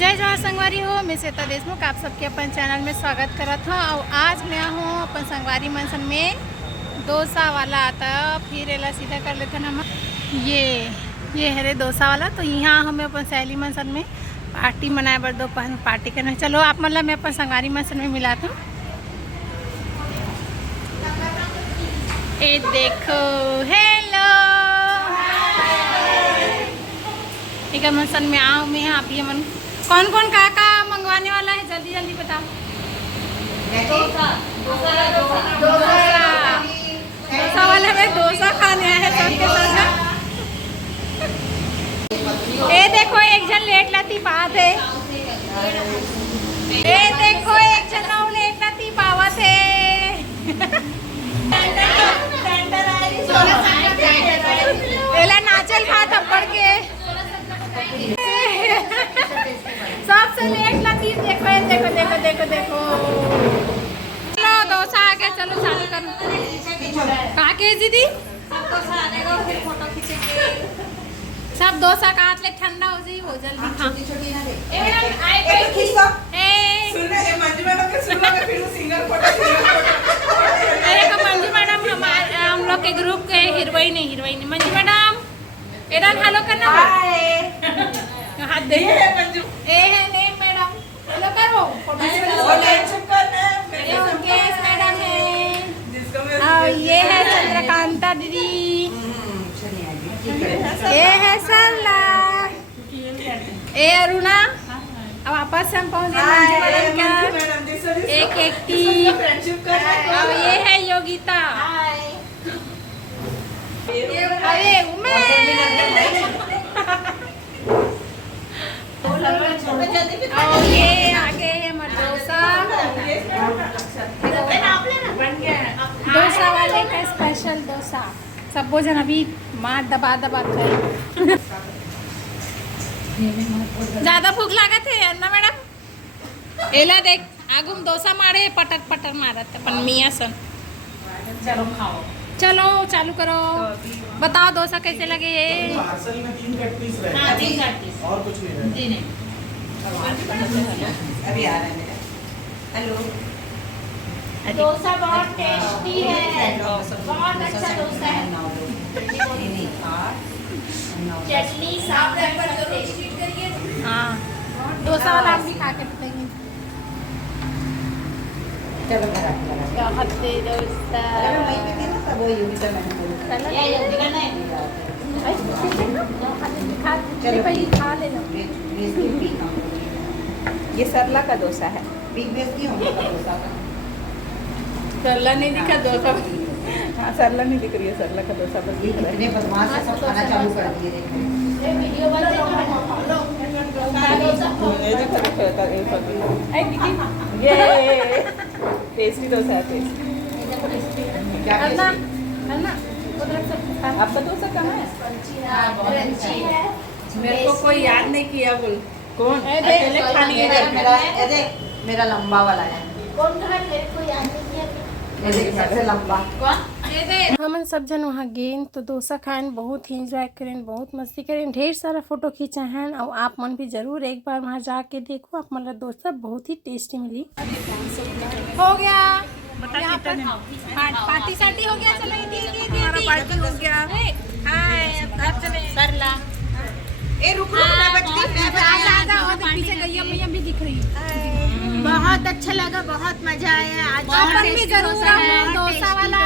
जय जवाहर संगवारी हो, मैं श्वेता देशमुख आप सबके अपन चैनल में स्वागत करत हूँ। और आज मैं हूँ अपन संगवारी मनसन में डोसा वाला आता फिर एला सीधा कर लेते हैं हम। ये है रे डोसा वाला। तो यहाँ हमें अपन सहेली मनसन में पार्टी मनाए बर दोपहर में पार्टी करना। चलो आप मतलब मैं अपन संगवारी मनसन में मिलाता हूँ। ये देखो, हेलो एक मनसन में आओ मैं आप ये मन कौन कौन का मंगवाने वाला है, जल्दी जल्दी बताओ। डोसा वाला में डोसा खाने आए हैं सबके साथ। ये देखो एक जन लेट लाती बात है। ये देखो एक जन लेट लाती पावत है। एला नाचल खा थप्पड़ के सबसे लेट लतीफ। देखो देखो देखो देखो देखो, चलो डोसा आ गया, चलो चालू करो। कहाँ के दीदी सब डोसा का हाथ ले ठंडा हो जाए, वो जल्दी खा। मंजू मैडम हम लोग के ग्रुप के हीरोइन है। मंजू मैडम एडन हेलो करना, हाथ दे। ए है नेम मैडम, हेलो करो। मैडम है और ये है चंद्रकांता दीदी, ये है सरला, ये अरुणा। अब वापस हम पहुंच गए एक एक टी। और ये है योगिता, अरे और ये आगे है डोसा। डोसा वाले का स्पेशल डोसा सब भोजन अभी मार दबा दबा खाए। ज्यादा भूख लागत है अन्ना मैडम। एला देख आगुम डोसा मारे पटर पटर मारत अपन मियाँ सन। चलो खाओ, चलो चालू करो। बताओ डोसा कैसे लगे। पार्सल में 3 कट पीस रहे हैं। 3 कट पीस और कुछ नहीं है। जी नहीं, अभी आ रहा है मेरा। हेलो, डोसा बहुत टेस्टी है, बहुत अच्छा डोसा है। चटनी साफ टेस्टी करिए। हाँ डोसा वाला आप भी खा के देखेंगे। चलो डोसा डोसा वहीं पे थे ना, तब वो योगिता मैंने बोला ये योगिता नहीं, चलो खा ले लो। ये सरला का डोसा है। बिग बेस नहीं होगा डोसा का। सरला नहीं दिखा डोसा। हाँ सरला नहीं दिख रही है, सरला का डोसा बस दिख रहा है। इतने बदमाश है, सब खाना चालू कर दिए। ये वीडियो बन ये टेस्टी डोसा है, टेस्टी। आपका डोसा कहाँ है? क्रंची है। मेरे को कोई याद नहीं किया। बोल कौन? मेरा लंबा वाला है। कौन कहा मेरे को याद नहीं किया। सबसे लंबा कौन? हम सब जन वहाँ गेन तो डोसा खाएं, बहुत ही इंजॉय करें, बहुत मस्ती करें, ढेर सारा फोटो खींचा हैं। और आप मन भी जरूर एक बार वहाँ जाके देखो। आप मतलब डोसा बहुत ही टेस्टी मिली। हो गया यहाँ पर पार्टी सार्टी हो गया। चलो हमारा पार्टी हो गया। हाय अब घर चले। सरला ए रुक रुक, मैं बचती और पीछे गैया मैया भी दिख रही है। बहुत अच्छा लगा, बहुत मजा आया। आज अपन भी जरूर डोसा वाला